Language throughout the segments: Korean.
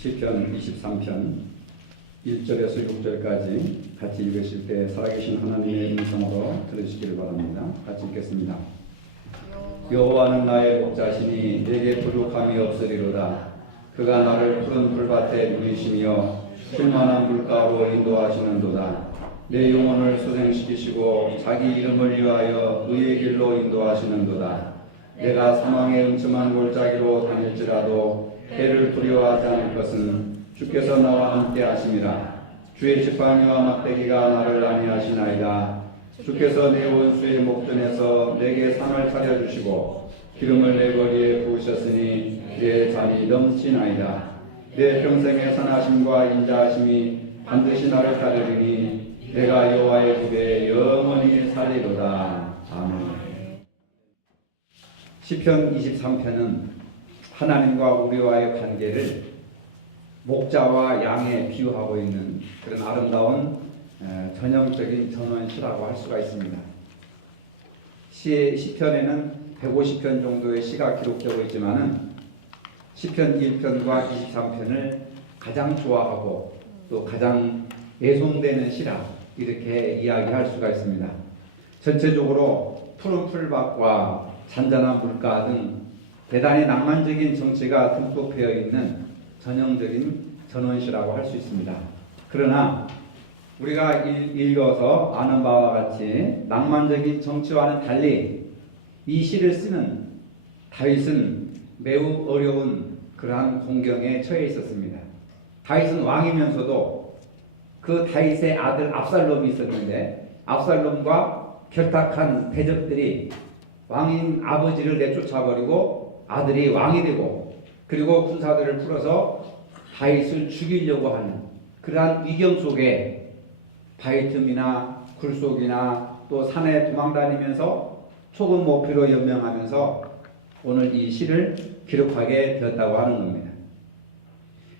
시편 23편 1절에서 6절까지 같이 읽으실 때 살아계신 하나님의 음성으로 들으시기를 바랍니다. 같이 읽겠습니다. 여호와는 나의 목자시니 내게 부족함이 없으리로다. 그가 나를 푸른 풀밭에 누이시며 쉴만한 물가로 인도하시는도다. 내 영혼을 소생시키시고 자기 이름을 위하여 의의 길로 인도하시는도다. 내가 사망의 음침한 골짜기로 다닐지라도 해를 두려워하지 않을 것은 주께서 나와 함께 하심이라. 주의 지팡이와 막대기가 나를 안위하시나이다. 주께서 내 원수의 목전에서 내게 상을 차려주시고 기름을 내 거리에 부으셨으니 내 잔이 넘치나이다. 내 평생의 선하심과 인자하심이 반드시 나를 따르리니 내가 여호와의 집에 영원히 살리로다. 아멘. 시편 23편은 하나님과 우리와의 관계를 목자와 양에 비유하고 있는 그런 아름다운 전형적인 전원시라고 할 수가 있습니다. 시편에는 150편 정도의 시가 기록되고 있지만은 시편 1편과 23편을 가장 좋아하고 또 가장 애송되는 시라 이렇게 이야기할 수가 있습니다. 전체적으로 푸른 풀밭과 잔잔한 물가 등 대단히 낭만적인 정치가 듬뿍 배어 있는 전형적인 전원시라고 할 수 있습니다. 그러나 우리가 읽어서 아는 바와 같이 낭만적인 정치와는 달리 이 시를 쓰는 다윗은 매우 어려운 그러한 공경에 처해 있었습니다. 다윗은 왕이면서도 그 다윗의 아들 압살롬이 있었는데 압살롬과 결탁한 대적들이 왕인 아버지를 내쫓아버리고 아들이 왕이 되고 그리고 군사들을 풀어서 다윗을 죽이려고 하는 그러한 위경 속에 바위틈이나 굴속이나 또 산에 도망다니면서 초급 모피로 연명하면서 오늘 이 시를 기록하게 되었다고 하는 겁니다.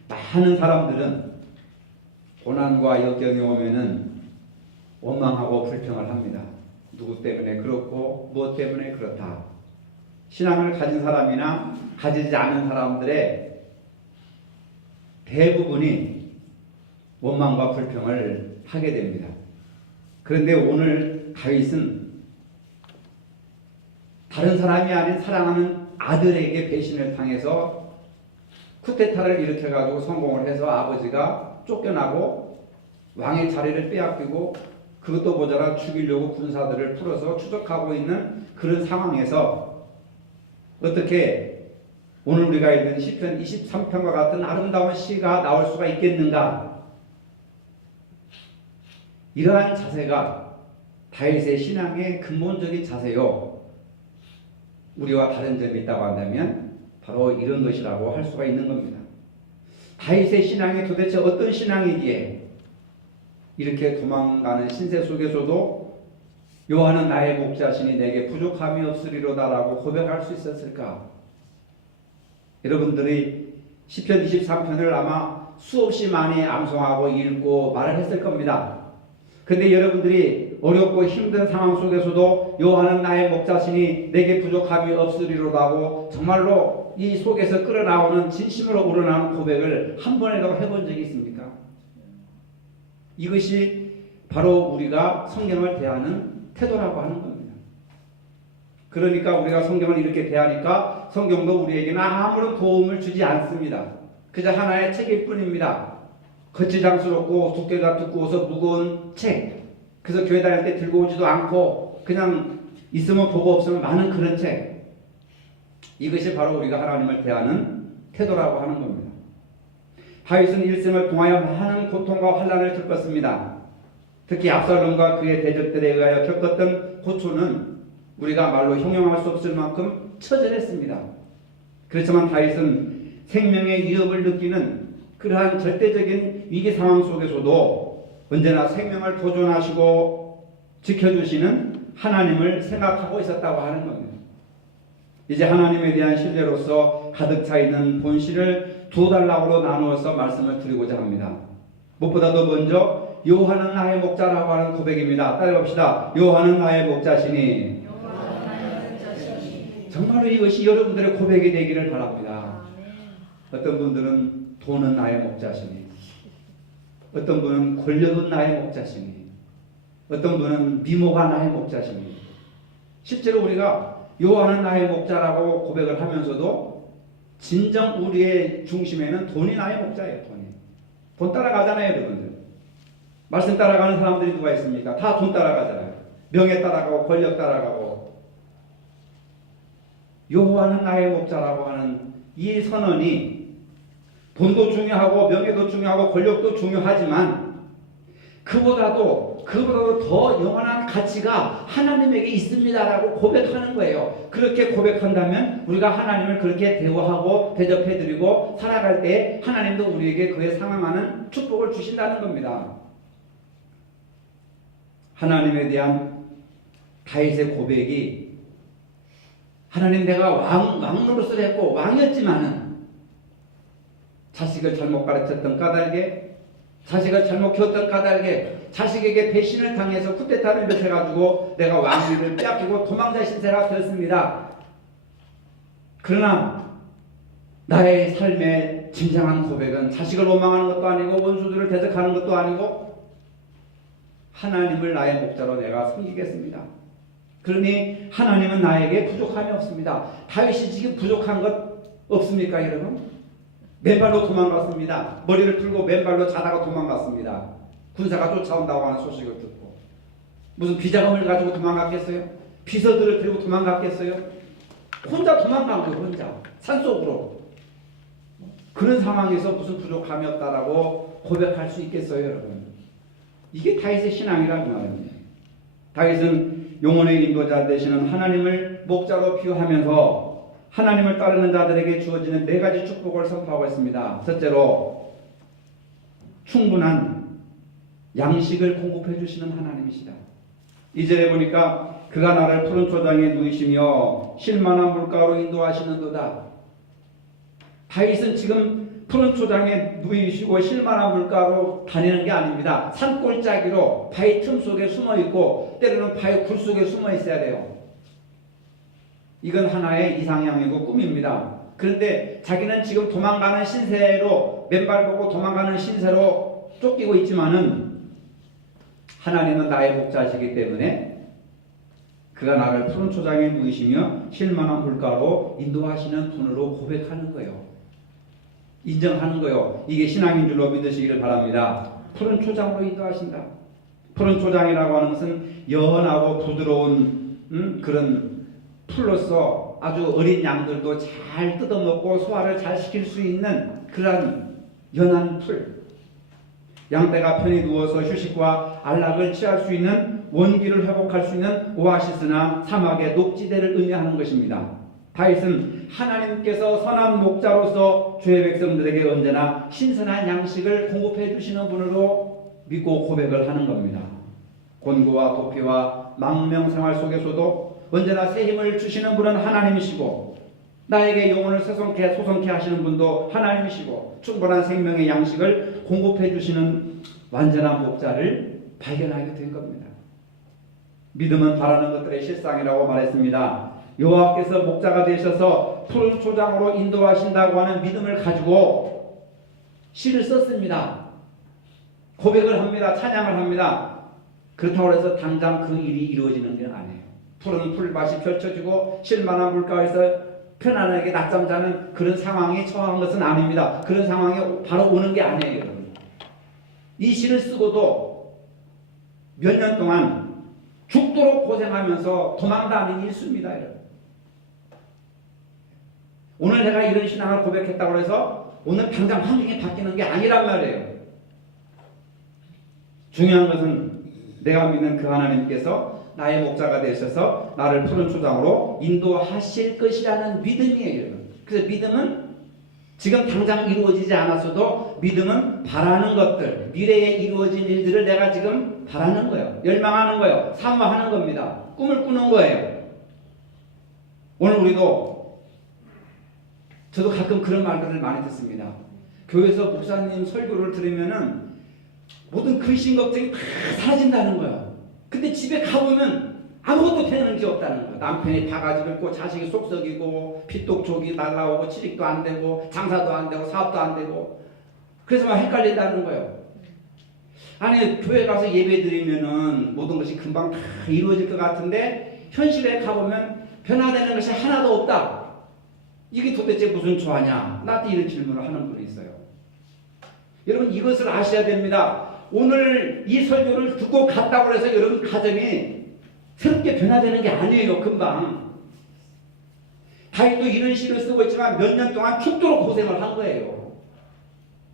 많은 사람들은 고난과 역경이 오면은 원망하고 불평을 합니다. 누구 때문에 그렇고 무엇 때문에 그렇다. 신앙을 가진 사람이나 가지지 않은 사람들의 대부분이 원망과 불평을 하게 됩니다. 그런데 오늘 다윗은 다른 사람이 아닌 사랑하는 아들에게 배신을 당해서 쿠데타를 일으켜가지고 성공을 해서 아버지가 쫓겨나고 왕의 자리를 빼앗기고 그것도 모자라 죽이려고 군사들을 풀어서 추적하고 있는 그런 상황에서 어떻게 오늘 우리가 읽은 시편 23편과 같은 아름다운 시가 나올 수가 있겠는가? 이러한 자세가 다윗의 신앙의 근본적인 자세요. 우리와 다른 점이 있다고 한다면 바로 이런 것이라고 할 수가 있는 겁니다. 다윗의 신앙이 도대체 어떤 신앙이기에 이렇게 도망가는 신세 속에서도 여호와는 나의 목자시니 내게 부족함이 없으리로다라고 고백할 수 있었을까? 여러분들이 시편 23편을 아마 수없이 많이 암송하고 읽고 말을 했을 겁니다. 그런데 여러분들이 어렵고 힘든 상황 속에서도 여호와는 나의 목자시니 내게 부족함이 없으리로다고 정말로 이 속에서 끌어나오는 진심으로 우러나오는 고백을 한 번이라도 해본 적이 있습니까? 이것이 바로 우리가 성경을 대하는 태도라고 하는 겁니다. 그러니까 우리가 성경을 이렇게 대하니까 성경도 우리에게는 아무런 도움을 주지 않습니다. 그저 하나의 책일 뿐입니다. 거치장스럽고 두께가 두꺼워서 무거운 책. 그래서 교회 다닐 때 들고 오지도 않고 그냥 있으면 보고 없으면 많은 그런 책. 이것이 바로 우리가 하나님을 대하는 태도라고 하는 겁니다. 다윗은 일생을 통하여 많은 고통과 환난을 겪었습니다. 특히 압살롬과 그의 대적들에 의하여 겪었던 고초는 우리가 말로 형용할 수 없을 만큼 처절했습니다. 그렇지만 다윗은 생명의 위협을 느끼는 그러한 절대적인 위기 상황 속에서도 언제나 생명을 보존하시고 지켜주시는 하나님을 생각하고 있었다고 하는 겁니다. 이제 하나님에 대한 신뢰로서 가득 차 있는 본시를 두 단락으로 나누어서 말씀을 드리고자 합니다. 무엇보다도 먼저 여호와는 나의 목자라고 하는 고백입니다. 따라갑시다. 여호와는 나의 목자시니. 정말로 이것이 여러분들의 고백이 되기를 바랍니다. 어떤 분들은 돈은 나의 목자시니, 어떤 분은 권력은 나의 목자시니, 어떤 분은 미모가 나의 목자시니. 실제로 우리가 여호와는 나의 목자라고 고백을 하면서도 진정 우리의 중심에는 돈이 나의 목자예요. 돈 따라가잖아요, 여러분들. 말씀 따라가는 사람들이 누가 있습니까? 다 돈 따라가잖아요. 명예 따라가고 권력 따라가고. 여호와는 나의 목자라고 하는 이 선언이 돈도 중요하고 명예도 중요하고 권력도 중요하지만 그보다도 더 영원한 가치가 하나님에게 있습니다라고 고백하는 거예요. 그렇게 고백한다면 우리가 하나님을 그렇게 대우하고 대접해드리고 살아갈 때 하나님도 우리에게 그에 상응하는 축복을 주신다는 겁니다. 하나님에 대한 다윗의 고백이 하나님 내가 왕 노릇을 했고 왕이었지만은 자식을 잘못 가르쳤던 까닭에, 자식을 잘못 키웠던 까닭에, 자식에게 배신을 당해서 쿠데타를 일으켜가지고 내가 왕위를 빼앗기고 도망자 신세가 되었습니다. 그러나 나의 삶의 진정한 고백은 자식을 원망하는 것도 아니고 원수들을 대적하는 것도 아니고 하나님을 나의 목자로 내가 섬기겠습니다. 그러니 하나님은 나에게 부족함이 없습니다. 다윗이 지금 부족한 것 없습니까, 여러분? 맨발로 도망갔습니다. 머리를 풀고 맨발로 자다가 도망갔습니다. 군사가 쫓아온다고 하는 소식을 듣고. 무슨 비자금을 가지고 도망갔겠어요? 비서들을 들고 도망갔겠어요? 혼자 도망간 거예요, 혼자. 산속으로. 그런 상황에서 무슨 부족함이 없다라고 고백할 수 있겠어요, 여러분? 이게 다윗의 신앙이라고 말합니다. 다윗은 영혼의 인도자 되시는 하나님을 목자로 비유하면서 하나님을 따르는 자들에게 주어지는 4가지 축복을 선포하고 있습니다. 첫째로 충분한 양식을 공급해 주시는 하나님이시다. 2절에 보니까 그가 나를 푸른 초장에 누이시며 쉴만한 물가로 인도하시는도다. 다윗은 지금 푸른 초장에 누이시고 쉴만한 물가로 다니는 게 아닙니다. 산골짜기로 바위 틈 속에 숨어 있고 때로는 바위 굴 속에 숨어 있어야 돼요. 이건 하나의 이상향이고 꿈입니다. 그런데 자기는 지금 도망가는 신세로, 맨발 보고 도망가는 신세로 쫓기고 있지만은 하나님은 나의 목자시기 때문에 그가 나를 푸른 초장에 누이시며 쉴만한 물가로 인도하시는 분으로 고백하는 거예요. 인정하는 거예요. 이게 신앙인 줄로 믿으시기를 바랍니다. 푸른 초장으로 인도하신다. 푸른 초장이라고 하는 것은 연하고 부드러운 그런 풀로서 아주 어린 양들도 잘 뜯어먹고 소화를 잘 시킬 수 있는 그런 연한 풀. 양떼가 편히 누워서 휴식과 안락을 취할 수 있는, 원기를 회복할 수 있는 오아시스나 사막의 녹지대를 의미하는 것입니다. 다윗은 하나님께서 선한 목자로서 주의 백성들에게 언제나 신선한 양식을 공급해 주시는 분으로 믿고 고백을 하는 겁니다. 곤고와 도피와 망명생활 속에서도 언제나 새 힘을 주시는 분은 하나님이시고 나에게 영혼을 소성케 하시는 분도 하나님이시고 충분한 생명의 양식을 공급해 주시는 완전한 목자를 발견하게 된 겁니다. 믿음은 바라는 것들의 실상이라고 말했습니다. 여호와께서 목자가 되셔서 푸른 초장으로 인도하신다고 하는 믿음을 가지고 시를 썼습니다. 고백을 합니다. 찬양을 합니다. 그렇다고 해서 당장 그 일이 이루어지는 게 아니에요. 푸른 풀밭이 펼쳐지고 쉴만한 물가에서 편안하게 낮잠 자는 그런 상황에 처한 것은 아닙니다. 그런 상황이 바로 오는 게 아니에요, 여러분. 이 시를 쓰고도 몇 년 동안 죽도록 고생하면서 도망다닌 일수입니다, 여러분. 오늘 내가 이런 신앙을 고백했다고 해서 오늘 당장 환경이 바뀌는 게 아니란 말이에요. 중요한 것은 내가 믿는 그 하나님께서 나의 목자가 되셔서 나를 푸른 초장으로 인도하실 것이라는 믿음이에요. 그래서 믿음은 지금 당장 이루어지지 않았어도 믿음은 바라는 것들, 미래에 이루어진 일들을 내가 지금 바라는 거예요. 열망하는 거예요. 사모하는 겁니다. 꿈을 꾸는 거예요. 오늘 우리도 저도 가끔 그런 말들을 많이 듣습니다. 교회에서 목사님 설교를 들으면은 모든 근심 걱정이 다 사라진다는 거예요. 근데 집에 가보면 아무것도 되는 게 없다는 거예요. 남편이 바가지 긁고 자식이 속썩이고 빚독촉이 날라오고 취직도 안 되고 장사도 안 되고 사업도 안 되고 그래서 막 헷갈린다는 거예요. 아니 교회 가서 예배 드리면은 모든 것이 금방 다 이루어질 것 같은데 현실에 가보면 변화되는 것이 하나도 없다. 이게 도대체 무슨 조화냐? 나한테 이런 질문을 하는 분이 있어요. 여러분 이것을 아셔야 됩니다. 오늘 이 설교를 듣고 갔다고 해서 여러분 가정이 새롭게 변화되는 게 아니에요. 금방. 다윗도 이런 시를 쓰고 있지만 몇 년 동안 죽도록 고생을 한 거예요.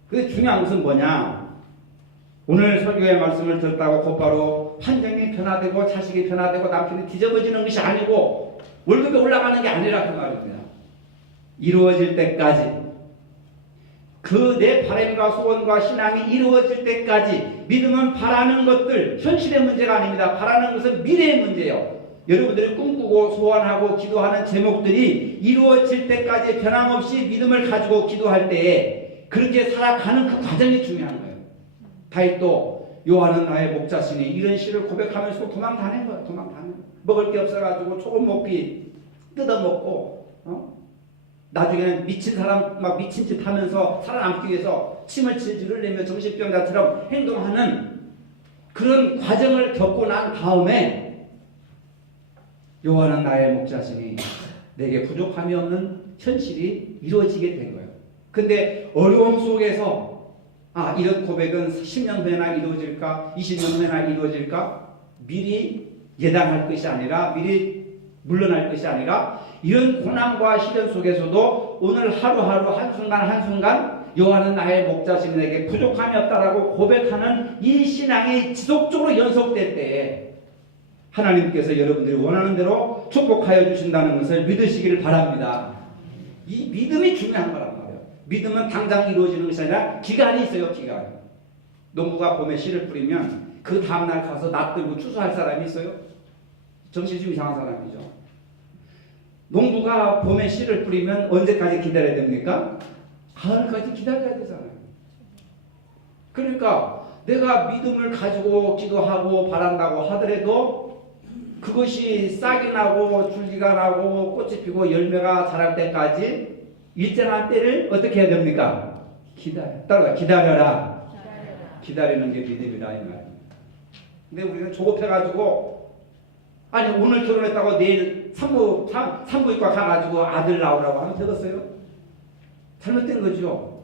근데 중요한 것은 뭐냐? 오늘 설교의 말씀을 듣다고 곧바로 환경이 변화되고 자식이 변화되고 남편이 뒤집어지는 것이 아니고 월급이 올라가는 게 아니라 그 말입니다. 이루어질 때까지 그 내 바람과 소원과 신앙이 이루어질 때까지 믿음은 바라는 것들 현실의 문제가 아닙니다. 바라는 것은 미래의 문제예요. 여러분들이 꿈꾸고 소원하고 기도하는 제목들이 이루어질 때까지 변함없이 믿음을 가지고 기도할 때에 그렇게 살아가는 그 과정이 중요한 거예요. 다윗도 여호와는 나의 목자시니 이런 시를 고백하면서 도망 다닌 거예요. 도망 다닌 거예요. 먹을 게 없어가지고 조금 먹기 뜯어먹고 나중에는 미친 사람 막 미친 짓 하면서 살아남기 위해서 침을 질질 흘리며 정신병자처럼 행동하는 그런 과정을 겪고 난 다음에 여호와는 나의 목자시니 내게 부족함이 없는 현실이 이루어지게 된 거예요. 근데 어려움 속에서 이런 고백은 10년 후에나 이루어질까 20년 후에나 이루어질까 미리 예단할 것이 아니라 미리 물러날 것이 아니라 이런 고난과 시련 속에서도 오늘 하루하루 한순간 한순간 여호와는 나의 목자시니 내게 부족함이 없다라고 고백하는 이 신앙이 지속적으로 연속될 때에 하나님께서 여러분들이 원하는 대로 축복하여 주신다는 것을 믿으시기를 바랍니다. 이 믿음이 중요한 거란 말이에요. 믿음은 당장 이루어지는 것이 아니라 기간이 있어요. 기간. 농부가 봄에 씨를 뿌리면 그 다음날 가서 낫들고 추수할 사람이 있어요? 정신이 좀 이상한 사람이죠. 농부가 봄에 씨를 뿌리면 언제까지 기다려야 됩니까? 가을까지 기다려야 되잖아요. 그러니까 내가 믿음을 가지고 기도하고 바란다고 하더라도 그것이 싹이 나고 줄기가 나고 꽃이 피고 열매가 자랄 때까지 일정한 때를 어떻게 해야 됩니까? 따라가 기다려라. 기다리는 게 믿음이다 이 말입니다. 근데 우리는 조급해가지고 아니 오늘 결혼했다고 내일 산부인과 가가지고 아들 나오라고 하면 되겠어요? 잘못된 거죠.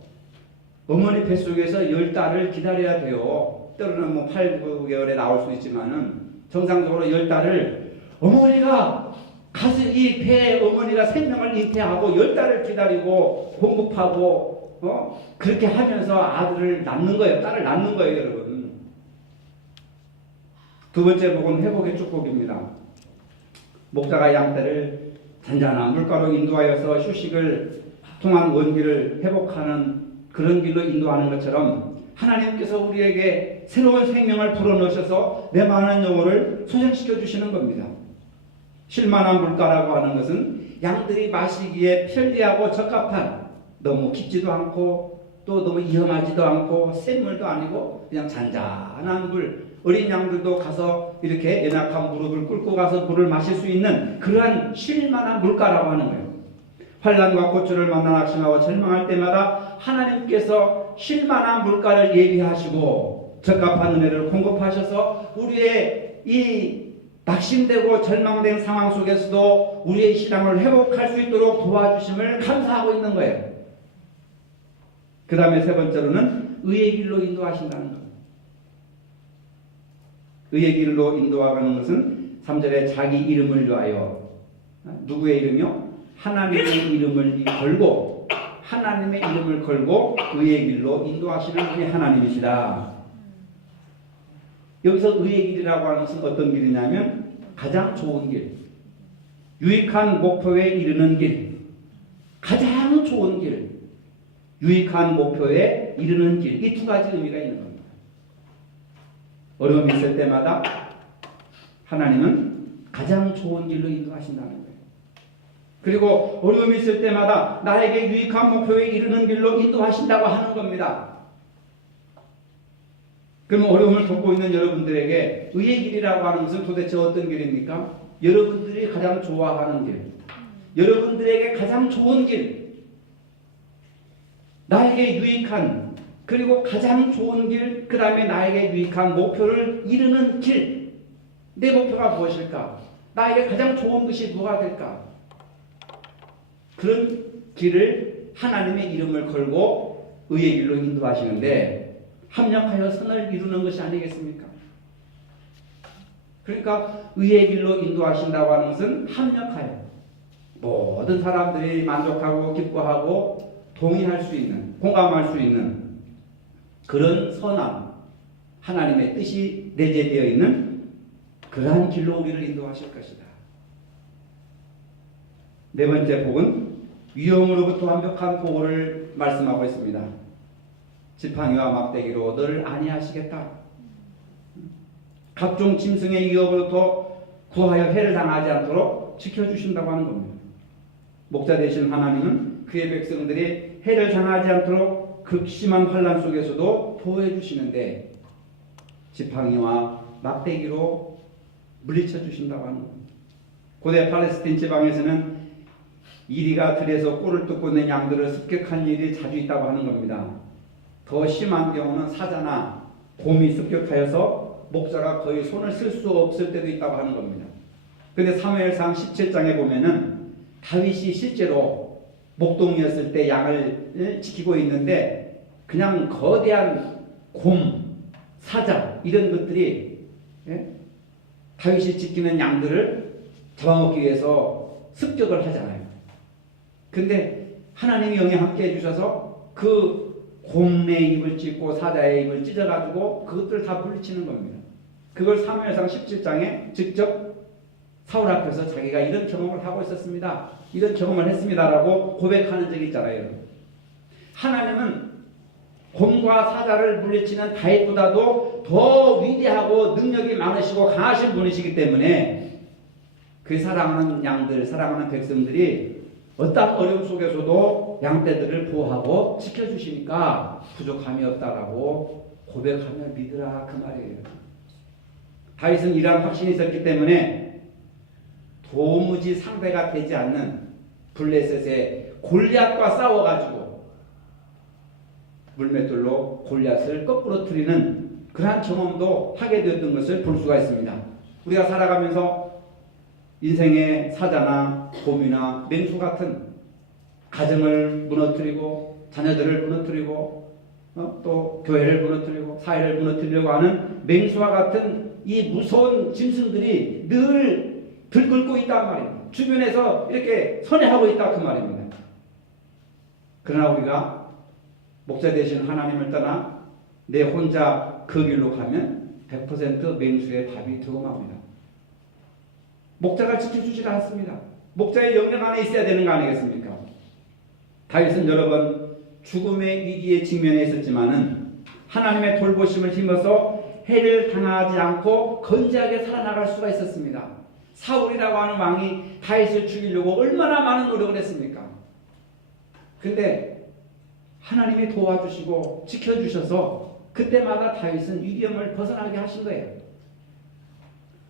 어머니 뱃속에서 10달을 기다려야 돼요. 때로는 뭐 8, 9개월에 나올 수 있지만은 정상적으로 10달을 어머니가 이 배에 어머니가 생명을 잉태하고 10달을 기다리고 공급하고 그렇게 하면서 아들을 낳는 거예요. 딸을 낳는 거예요, 여러분. 두 번째 복은 회복의 축복입니다. 목자가 양떼를 잔잔한 물가로 인도하여서 휴식을 통한 원기를 회복하는 그런 길로 인도하는 것처럼 하나님께서 우리에게 새로운 생명을 불어넣으셔서 내 많은 영혼을 소생시켜 주시는 겁니다. 쉴만한 물가라고 하는 것은 양들이 마시기에 편리하고 적합한 너무 깊지도 않고 또 너무 위험하지도 않고 센 물도 아니고 그냥 잔잔한 물 어린 양들도 가서 이렇게 연약한 무릎을 꿇고 가서 물을 마실 수 있는 그러한 쉴만한 물가라고 하는 거예요. 환난과 고초를 만나 낙심하고 절망할 때마다 하나님께서 쉴만한 물가를 예비하시고 적합한 은혜를 공급하셔서 우리의 이 낙심되고 절망된 상황 속에서도 우리의 신앙을 회복할 수 있도록 도와주심을 감사하고 있는 거예요. 그 다음에 세 번째로는 의의 길로 인도하신다는 겁니다. 의의 길로 인도하는 것은 3절에 자기 이름을 위하여 누구의 이름이요? 하나님의 이름을 걸고 하나님의 이름을 걸고 의의 길로 인도하시는 분이 하나님이시다. 여기서 의의 길이라고 하는 것은 어떤 길이냐면 가장 좋은 길, 유익한 목표에 이르는 길, 가장 좋은 길, 유익한 목표에 이르는 길, 이 두 가지 의미가 있는 겁니다. 어려움이 있을 때마다 하나님은 가장 좋은 길로 인도하신다는 거예요. 그리고 어려움이 있을 때마다 나에게 유익한 목표에 이르는 길로 인도하신다고 하는 겁니다. 그러면 어려움을 겪고 있는 여러분들에게 의의 길이라고 하는 것은 도대체 어떤 길입니까? 여러분들이 가장 좋아하는 길, 여러분들에게 가장 좋은 길, 나에게 유익한, 그리고 가장 좋은 길, 그 다음에 나에게 유익한 목표를 이루는 길. 내 목표가 무엇일까? 나에게 가장 좋은 것이 뭐가 될까? 그런 길을 하나님의 이름을 걸고 의의 길로 인도하시는데 합력하여 선을 이루는 것이 아니겠습니까? 그러니까 의의 길로 인도하신다고 하는 것은 합력하여 모든 사람들이 만족하고 기뻐하고 동의할 수 있는, 공감할 수 있는 그런 선한 하나님의 뜻이 내재되어 있는 그러한 길로 우리를 인도하실 것이다. 네 번째 복은 위험으로부터 완벽한 보호를 말씀하고 있습니다. 지팡이와 막대기로 너를 안위하시겠다. 각종 짐승의 위협으로부터 구하여 해를 당하지 않도록 지켜주신다고 하는 겁니다. 목자 되신 하나님은 그의 백성들이 해를 당하지 않도록 극심한 환난 속에서도 보호해 주시는데 지팡이와 막대기로 물리쳐 주신다고 하는 겁니다. 고대 팔레스틴 지방에서는 이리가 들에서 꿀을 뜯고 있는 양들을 습격한 일이 자주 있다고 하는 겁니다. 더 심한 경우는 사자나 곰이 습격하여서 목자가 거의 손을 쓸 수 없을 때도 있다고 하는 겁니다. 근데 사무엘상 17장에 보면은 다윗이 실제로 목동이었을 때 양을 지키고 있는데 그냥 거대한 곰, 사자 이런 것들이 다윗이 지키는 양들을 잡아먹기 위해서 습격을 하잖아요. 근데 하나님이 영에 함께 해주셔서 그 곰의 입을 찢고 사자의 입을 찢어가지고 그것들 다 물리치는 겁니다. 그걸 사무엘상 17장에 직접 사울 앞에서 자기가 이런 경험을 하고 있었습니다. 이런 경험을 했습니다라고 고백하는 적이 있잖아요. 하나님은 곰과 사자를 물리치는 다윗보다도 더 위대하고 능력이 많으시고 강하신 분이시기 때문에 그 사랑하는 양들, 사랑하는 백성들이 어떤 어려움 속에서도 양떼들을 보호하고 지켜주시니까 부족함이 없다라고 고백하며 믿으라 그 말이에요. 다윗은 이러한 확신이 있었기 때문에 도무지 상대가 되지 않는 블레셋의 골리앗과 싸워가지고 물맷돌로 골리앗을 거꾸로 트리는 그러한 경험도 하게 되었던 것을 볼 수가 있습니다. 우리가 살아가면서 인생의 사자나 곰이나 맹수 같은 가정을 무너뜨리고 자녀들을 무너뜨리고 또 교회를 무너뜨리고 사회를 무너뜨리려고 하는 맹수와 같은 이 무서운 짐승들이 늘 들끓고 있단 말입니다. 주변에서 이렇게 선회하고 있다 그 말입니다. 그러나 우리가 목자 되신 하나님을 떠나 내 혼자 그 길로 가면 100% 맹수의 밥이 득음합니다. 목자가 지켜주지 않습니다. 목자의 영향 안에 있어야 되는 거 아니겠습니까? 다윗은 여러 번 죽음의 위기에 직면해 있었지만은 하나님의 돌보심을 힘입어서 해를 당하지 않고 건재하게 살아나갈 수가 있었습니다. 사울이라고 하는 왕이 다윗을 죽이려고 얼마나 많은 노력을 했습니까? 근데 하나님이 도와주시고 지켜주셔서 그때마다 다윗은 위기임을 벗어나게 하신 거예요.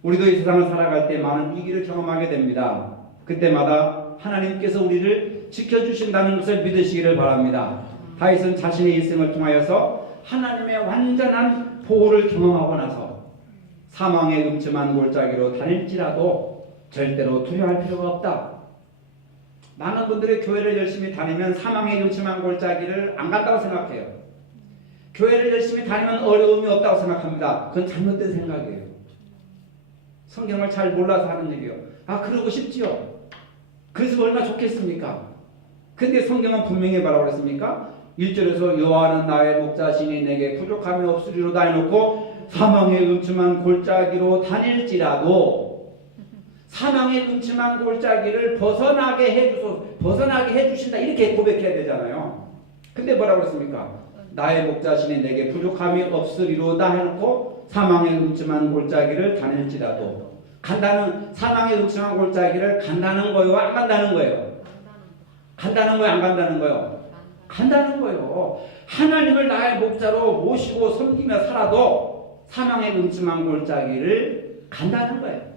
우리도 이 세상을 살아갈 때 많은 위기를 경험하게 됩니다. 그때마다 하나님께서 우리를 지켜주신다는 것을 믿으시기를 바랍니다. 다윗은 자신의 일생을 통하여서 하나님의 완전한 보호를 경험하고 나서 사망의 음침한 골짜기로 다닐지라도 절대로 두려워할 필요가 없다. 많은 분들이 교회를 열심히 다니면 사망의 음침한 골짜기를 안 간다고 생각해요. 교회를 열심히 다니면 어려움이 없다고 생각합니다. 그건 잘못된 생각이에요. 성경을 잘 몰라서 하는 얘기예요. 그러고 싶지요. 그래서 얼마나 좋겠습니까? 근데 성경은 분명히 뭐라고 그랬습니까? 1절에서 여호와는 나의 목자시니 내게 부족함이 없으리로다 해놓고 사망의 음침한 골짜기로 다닐지라도 사망의 음침한 골짜기를 벗어나게 해주신다 이렇게 고백해야 되잖아요. 근데 뭐라고 그랬습니까? 나의 목자시니 내게 부족함이 없으리로다 해놓고 사망의 음침한 골짜기를 다닐지라도 간다는 사망의 음침한 골짜기를 간다는 거예요? 안 간다는 거예요? 간다는 거예요? 안 간다는 거예요? 간다는 거예요. 하나님을 나의 목자로 모시고 섬기며 살아도 사망의 음침한 골짜기를 간다는 거예요.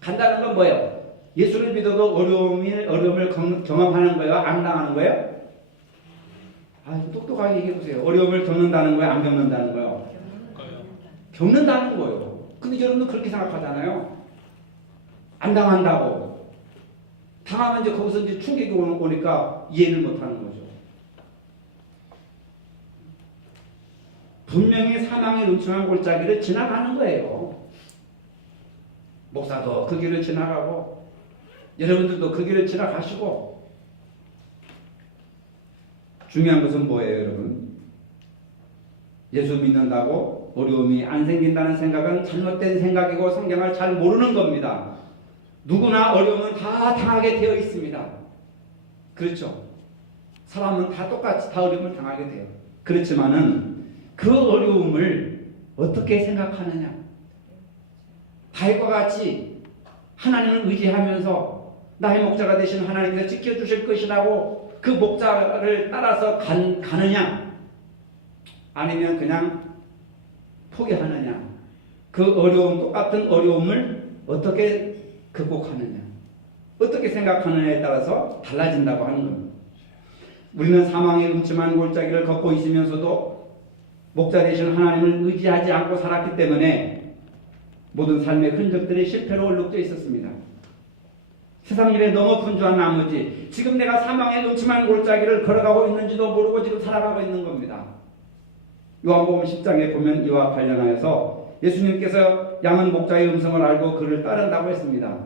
간다는 건 뭐예요? 예수를 믿어도 어려움을 경험하는 거예요? 안 당하는 거예요? 똑똑하게 얘기해 보세요. 어려움을 겪는다는 거예요? 안 겪는다는 거예요? 겪는다는 거예요. 근데 여러분도 그렇게 생각하잖아요. 안 당한다고. 당하면 이제 거기서 이제 충격이 오니까 이해를 못 하는 거죠. 분명히 사망의 음침한 골짜기를 지나가는 거예요. 목사도 그 길을 지나가고 여러분들도 그 길을 지나가시고. 중요한 것은 뭐예요, 여러분? 예수 믿는다고 어려움이 안 생긴다는 생각은 잘못된 생각이고 성경을 잘 모르는 겁니다. 누구나 어려움은 다 당하게 되어 있습니다. 그렇죠? 사람은 다 똑같이 다 어려움을 당하게 돼요. 그렇지만은 그 어려움을 어떻게 생각하느냐? 다윗과 같이 하나님을 의지하면서 나의 목자가 되신 하나님께서 지켜주실 것이라고 그 목자를 따라서 가느냐? 아니면 그냥 포기하느냐? 그 어려움, 똑같은 어려움을 어떻게 극복하느냐? 어떻게 생각하느냐에 따라서 달라진다고 하는 겁니다. 우리는 사망의 음침한 골짜기를 걷고 있으면서도 목자 되신 하나님을 의지하지 않고 살았기 때문에 모든 삶의 흔적들이 실패로 얼룩져 있었습니다. 세상 일에 너무 분주한 나머지 지금 내가 사망의 음침한 골짜기를 걸어가고 있는지도 모르고 지금 살아가고 있는 겁니다. 요한복음 10장에 보면 이와 관련하여서 예수님께서 양은 목자의 음성을 알고 그를 따른다고 했습니다.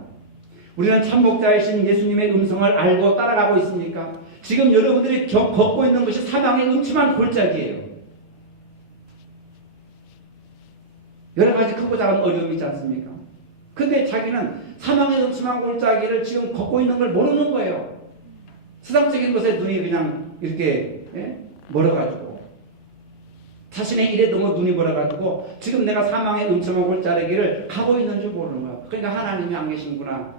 우리는 참 목자이신 예수님의 음성을 알고 따라가고 있습니까? 지금 여러분들이 걷고 있는 것이 사망의 음침한 골짜기예요. 여러 가지 크고 작은 어려움이 있지 않습니까? 근데 자기는 사망의 음침한 골짜기를 지금 걷고 있는 걸 모르는 거예요. 세상적인 것에 눈이 그냥 이렇게 멀어가지고 자신의 일에 너무 눈이 멀어가지고 지금 내가 사망의 음침한 골짜기를 가고 있는 줄 모르는 거야. 그러니까 하나님이 안 계신구나.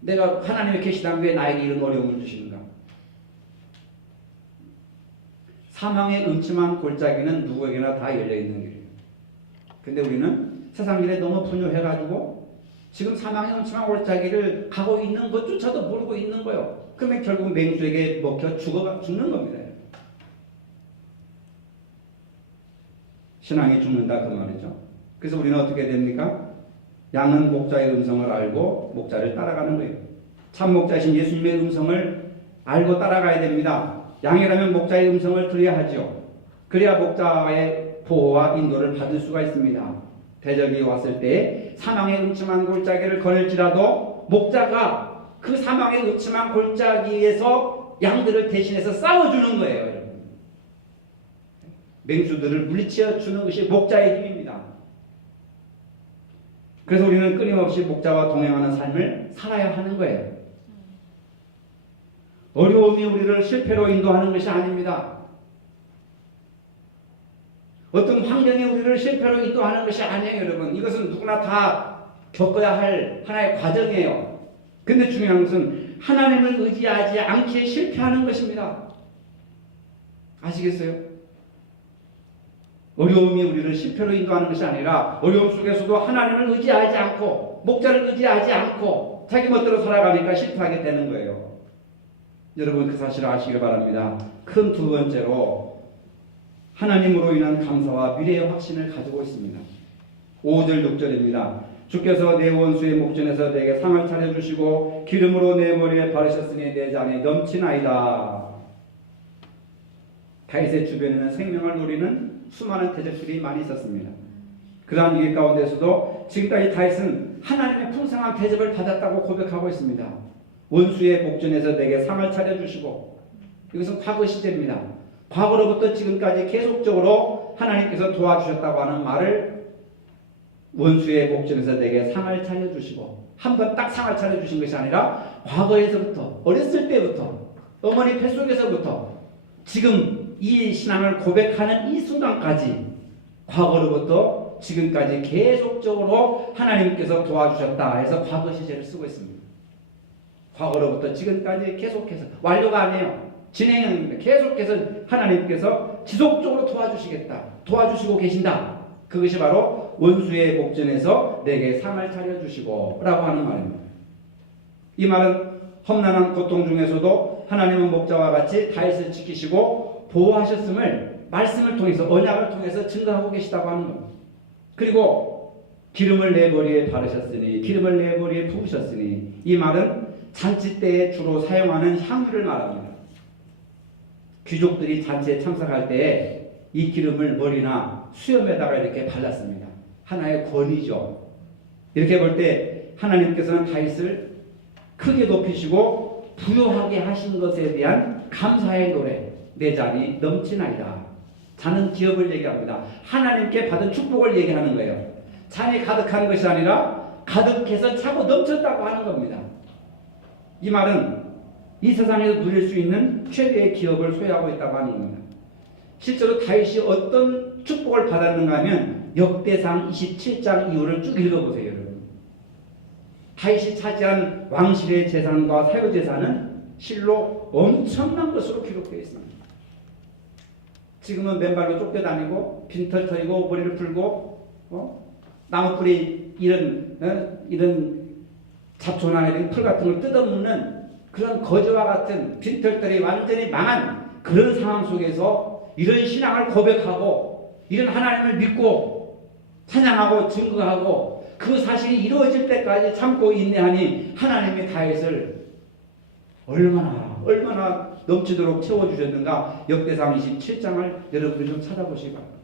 내가 하나님이 계시다면 왜 나에게 이런 어려움을 주시는가? 사망의 음침한 골짜기는 누구에게나 다 열려있는 길이에요. 근데 우리는 세상 일에 너무 분유해가지고 지금 사망의 음침한 골짜기를 가고 있는 것조차도 모르고 있는 거예요. 그러면 결국 맹수에게 먹혀 죽는 겁니다. 신앙이 죽는다 그 말이죠. 그래서 우리는 어떻게 됩니까? 양은 목자의 음성을 알고 목자를 따라가는 거예요. 참 목자이신 예수님의 음성을 알고 따라가야 됩니다. 양이라면 목자의 음성을 들어야 하죠. 그래야 목자의 보호와 인도를 받을 수가 있습니다. 대적이 왔을 때 사망의 음침한 골짜기를 걸을지라도 목자가 그 사망의 음침한 골짜기에서 양들을 대신해서 싸워주는 거예요. 여러분. 맹수들을 물리쳐 주는 것이 목자의 힘입니다. 그래서 우리는 끊임없이 목자와 동행하는 삶을 살아야 하는 거예요. 어려움이 우리를 실패로 인도하는 것이 아닙니다. 어떤 환경이 우리를 실패로 인도하는 것이 아니에요, 여러분. 이것은 누구나 다 겪어야 할 하나의 과정이에요. 근데 중요한 것은 하나님을 의지하지 않기에 실패하는 것입니다. 아시겠어요? 어려움이 우리를 실패로 인도하는 것이 아니라 어려움 속에서도 하나님을 의지하지 않고 목자를 의지하지 않고 자기 멋대로 살아가니까 실패하게 되는 거예요. 여러분 그 사실을 아시길 바랍니다. 큰 두 번째로 하나님으로 인한 감사와 미래의 확신을 가지고 있습니다. 5절 6절입니다. 주께서 내 원수의 목전에서 내게 상을 차려주시고 기름으로 내 머리에 바르셨으니 내 잔이 넘치나이다. 다윗의 주변에는 생명을 노리는 수많은 대적들이 많이 있었습니다. 그러한 위기 가운데서도 지금까지 다윗은 하나님의 풍성한 대접을 받았다고 고백하고 있습니다. 원수의 목전에서 내게 상을 차려주시고, 이것은 과거 시제입니다. 과거로부터 지금까지 계속적으로 하나님께서 도와주셨다고 하는 말을 원수의 목전에서 내게 상을 차려주시고, 한 번 딱 상을 차려주신 것이 아니라 과거에서부터 어렸을 때부터 어머니 뱃속에서부터 지금 이 신앙을 고백하는 이 순간까지 과거로부터 지금까지 계속적으로 하나님께서 도와주셨다 해서 과거 시제를 쓰고 있습니다. 과거로부터 지금까지 계속해서 완료가 아니에요. 진행형입니다. 계속해서 하나님께서 지속적으로 도와주시겠다. 도와주시고 계신다. 그것이 바로 원수의 목전에서 내게 상을 차려주시고 라고 하는 말입니다. 이 말은 험난한 고통 중에서도 하나님은 목자와 같이 다윗을 지키시고 보호하셨음을 말씀을 통해서 언약을 통해서 증거하고 계시다고 하는 겁니다. 그리고 기름을 내 머리에 바르셨으니 기름을 내 머리에 부으셨으니 이 말은 잔치 때에 주로 사용하는 향유를 말합니다. 귀족들이 잔치에 참석할 때에 이 기름을 머리나 수염에다가 이렇게 발랐습니다. 하나의 권위죠. 이렇게 볼 때 하나님께서는 다윗을 크게 높이시고 부요하게 하신 것에 대한 감사의 노래, 내 잔이 넘치나이다. 잔은 기업을 얘기합니다. 하나님께 받은 축복을 얘기하는 거예요. 잔이 가득한 것이 아니라 가득해서 차고 넘쳤다고 하는 겁니다. 이 말은 이 세상에서 누릴 수 있는 최대의 기업을 소유하고 있다고 하는 겁니다. 실제로 다윗이 어떤 축복을 받았는가 하면 역대상 27장 이후를 쭉 읽어보세요. 여러분. 다윗이 차지한 왕실의 재산과 사유재산은 실로 엄청난 것으로 기록되어 있습니다. 지금은 맨발로 쫓겨다니고 빈털 털이고 머리를 풀고 나무뿌리 이런 잡초나 이런 풀 같은 걸 뜯어먹는 그런 거지와 같은 빈털털이 완전히 망한 그런 상황 속에서 이런 신앙을 고백하고 이런 하나님을 믿고 찬양하고 증거하고 그 사실이 이루어질 때까지 참고 인내하니 하나님이 다윗을 얼마나 넘치도록 채워주셨는가. 역대상 27장을 여러분들이 좀 찾아보시기 바랍니다.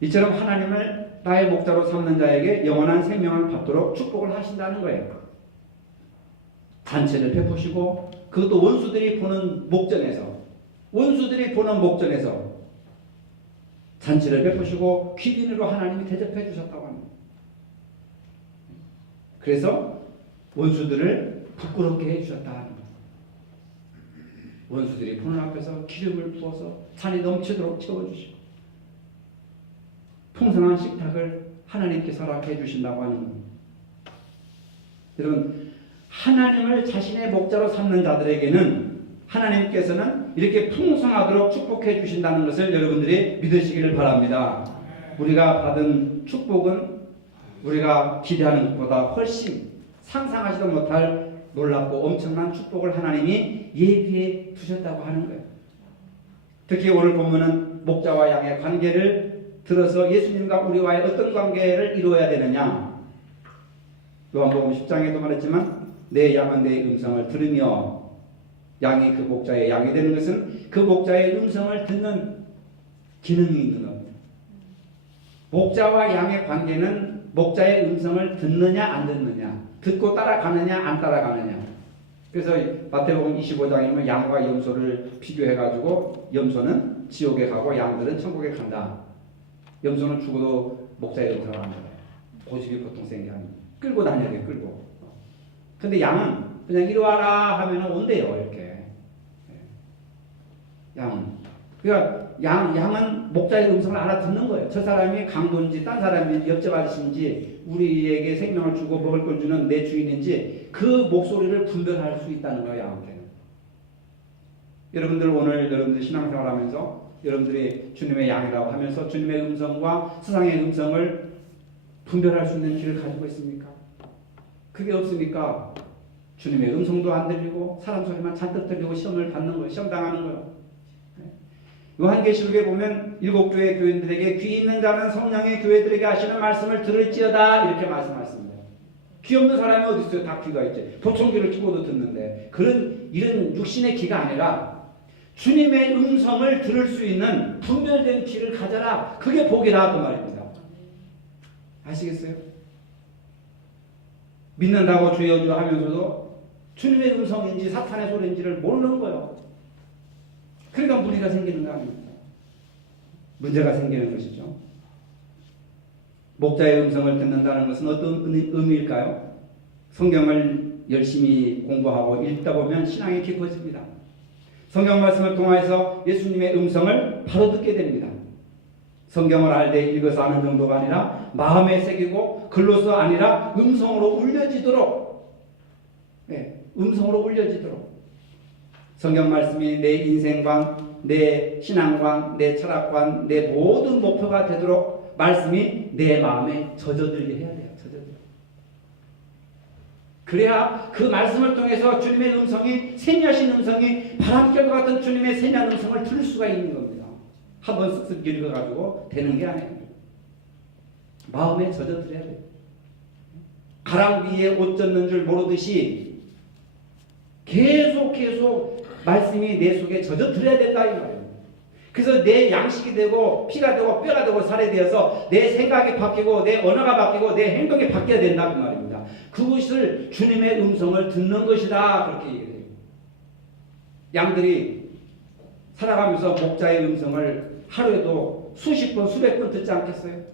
이처럼 하나님을 나의 목자로 삼는 자에게 영원한 생명을 받도록 축복을 하신다는 거예요. 잔치를 베푸시고 그것도 원수들이 보는 목전에서 잔치를 베푸시고 귀빈으로 하나님이 대접해 주셨다고 합니다. 그래서 원수들을 부끄럽게 해주셨다 하는 겁니다. 원수들이 보는 앞에서 기름을 부어서 잔이 넘치도록 채워주시고 풍성한 식탁을 하나님께서 허락해 주신다고 하는 겁니다. 여러분, 하나님을 자신의 목자로 삼는 자들에게는 하나님께서는 이렇게 풍성하도록 축복해 주신다는 것을 여러분들이 믿으시기를 바랍니다. 우리가 받은 축복은 우리가 기대하는 것보다 훨씬 상상하지도 못할 놀랍고 엄청난 축복을 하나님이 예비해 두셨다고 하는 거예요. 특히 오늘 본문은 목자와 양의 관계를 들어서 예수님과 우리와의 어떤 관계를 이루어야 되느냐. 요한복음 10장에도 말했지만 내 양은 내 음성을 들으며 양이 그 목자의 양이 되는 것은 그 목자의 음성을 듣는 기능이 있는 겁니다. 목자와 양의 관계는 목자의 음성을 듣느냐 안 듣느냐, 듣고 따라가느냐 안 따라가느냐. 그래서 마태복음 25장이면 양과 염소를 비교해가지고 염소는 지옥에 가고 양들은 천국에 간다. 염소는 죽어도 목자의 음성을 안 들어요. 고집이 보통 센 게 아니에요. 끌고 다녀야 돼, 끌고. 근데 양은 그냥 이리 와라 하면 온대요, 이렇게. 양은. 그러니까 양은 목자의 음성을 알아듣는 거예요. 저 사람이 강도인지, 딴 사람인지, 옆집 아저씨인지, 우리에게 생명을 주고 먹을 걸 주는 내 주인인지, 그 목소리를 분별할 수 있다는 거예요, 양한테는. 여러분들 오늘 여러분들 신앙생활 하면서 여러분들이 주님의 양이라고 하면서 주님의 음성과 세상의 음성을 분별할 수 있는 길을 가지고 있습니까? 그게 없으니까 주님의 음성도 안 들리고 사람 소리만 잔뜩 들리고 시험을 받는 거예요. 시험 당하는 거예요. 요한계시록에 보면 7교회 교인들에게 귀 있는 자는 성령의 교회들에게 하시는 말씀을 들을지어다 이렇게 말씀하셨습니다. 귀 없는 사람이 어디 있어요? 다 귀가 있지. 보청기를 끼고도 듣는데 이런 육신의 귀가 아니라 주님의 음성을 들을 수 있는 분별된 귀를 가져라. 그게 복이라 그 말입니다. 아시겠어요? 믿는다고 주여 주여 하면서도 주님의 음성인지 사탄의 소리인지를 모르는 거예요. 그러니까 무리가 생기는 거 아닙니까? 문제가 생기는 것이죠. 목자의 음성을 듣는다는 것은 어떤 의미일까요? 성경을 열심히 공부하고 읽다 보면 신앙이 깊어집니다. 성경 말씀을 통해서 예수님의 음성을 바로 듣게 됩니다. 성경을 알되 읽어서 아는 정도가 아니라 마음에 새기고 글로서 아니라 음성으로 울려지도록, 음성으로 울려지도록 성경 말씀이 내 인생관, 내 신앙관, 내 철학관, 내 모든 목표가 되도록 말씀이 내 마음에 젖어들게 해야 돼요. 젖어들게. 그래야 그 말씀을 통해서 주님의 음성이, 세미하신 음성이 바람결과 같은 주님의 세미한 음성을 들을 수가 있는 겁니다. 한번 쓱쓱 읽어가지고 되는 게 아니에요. 마음에 젖어들어야 돼요. 가랑비에 옷 젖는 줄 모르듯이 계속 말씀이 내 속에 젖어들어야 된다 이 말이에요. 그래서 내 양식이 되고 피가 되고 뼈가 되고 살이 되어서 내 생각이 바뀌고 내 언어가 바뀌고 내 행동이 바뀌어야 된다 그 말입니다. 그것을 주님의 음성을 듣는 것이다 그렇게 얘기해요. 양들이 살아가면서 목자의 음성을 하루에도 수십 번 수백 번 듣지 않겠어요?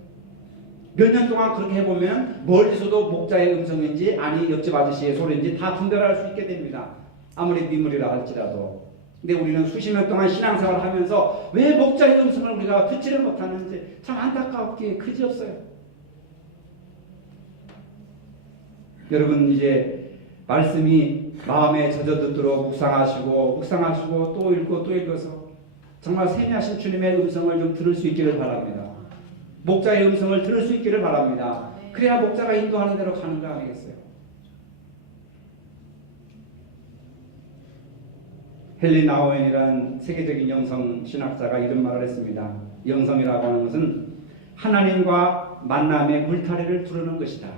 몇 년 동안 그렇게 해보면 멀리서도 목자의 음성인지 아니 옆집 아저씨의 소리인지 다 분별할 수 있게 됩니다. 아무리 미물이라 할지라도. 근데 우리는 수십 년 동안 신앙생활을 하면서 왜 목자의 음성을 우리가 듣지를 못하는지 참 안타깝게 그지없어요. 여러분 이제 말씀이 마음에 젖어들도록 묵상하시고 또 읽고 또 읽어서 정말 세미하신 주님의 음성을 좀 들을 수 있기를 바랍니다. 목자의 음성을 들을 수 있기를 바랍니다. 그래야 목자가 인도하는 대로 가는 거 아니겠어요? 헨리 나우엔이라는 세계적인 영성 신학자가 이런 말을 했습니다. 영성이라고 하는 것은 하나님과 만남의 울타리를 두르는 것이다.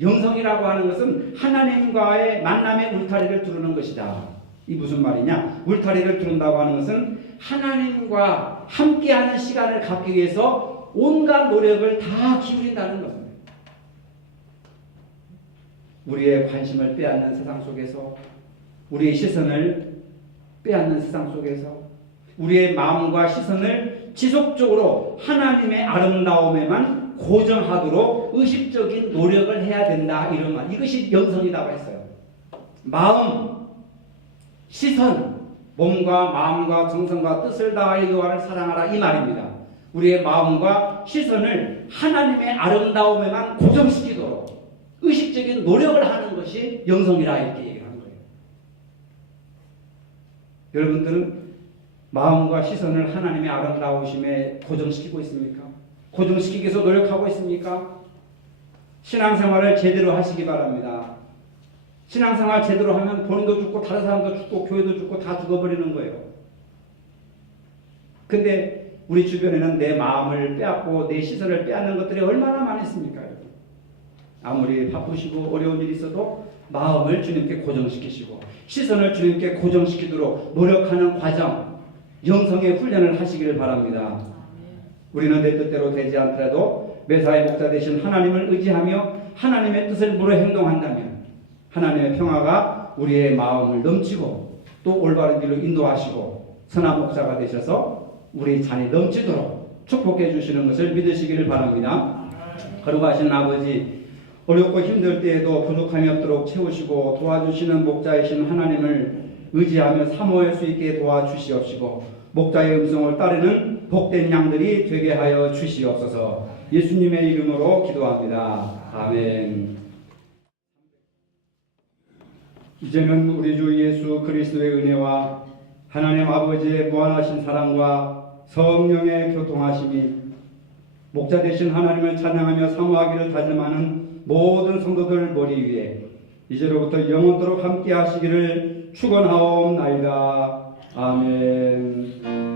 영성이라고 하는 것은 하나님과의 만남의 울타리를 두르는 것이다. 이 무슨 말이냐? 울타리를 두른다고 하는 것은 하나님과 함께하는 시간을 갖기 위해서 온갖 노력을 다 기울인다는 겁니다. 우리의 관심을 빼앗는 세상 속에서, 우리의 시선을 빼앗는 세상 속에서 우리의 마음과 시선을 지속적으로 하나님의 아름다움에만 고정하도록 의식적인 노력을 해야 된다 이런 말. 이것이 영성이라고 했어요. 마음, 시선, 몸과 마음과 정성과 뜻을 다하여 여호와를 사랑하라 이 말입니다. 우리의 마음과 시선을 하나님의 아름다움에만 고정시키도록 의식적인 노력을 하는 것이 영성이라 이렇게 얘기를 하는 거예요. 여러분들은 마음과 시선을 하나님의 아름다우심에 고정시키고 있습니까? 고정시키기 위해서 노력하고 있습니까? 신앙생활을 제대로 하시기 바랍니다. 신앙생활 제대로 하면 본인도 죽고 다른 사람도 죽고 교회도 죽고 다 죽어버리는 거예요. 근데 우리 주변에는 내 마음을 빼앗고 내 시선을 빼앗는 것들이 얼마나 많이 있습니까? 아무리 바쁘시고 어려운 일이 있어도 마음을 주님께 고정시키시고 시선을 주님께 고정시키도록 노력하는 과정, 영성의 훈련을 하시기를 바랍니다. 우리는 내 뜻대로 되지 않더라도 매사의 목자 되신 하나님을 의지하며 하나님의 뜻을 물어 행동한다면 하나님의 평화가 우리의 마음을 넘치고 또 올바른 길로 인도하시고 선한 목자가 되셔서 우리 잔이 넘치도록 축복해 주시는 것을 믿으시기를 바랍니다. 거룩하신 아버지, 어렵고 힘들 때에도 부족함이 없도록 채우시고 도와주시는 목자이신 하나님을 의지하며 사모할 수 있게 도와주시옵시고 목자의 음성을 따르는 복된 양들이 되게 하여 주시옵소서. 예수님의 이름으로 기도합니다. 아멘. 이제는 우리 주 예수 그리스도의 은혜와 하나님 아버지의 무한하신 사랑과 성령의 교통하심이 목자 되신 하나님을 찬양하며 사모하기를 다짐하는 모든 성도들 머리 위에 이제로부터 영원토록 함께 하시기를 축원하옵나이다. 아멘.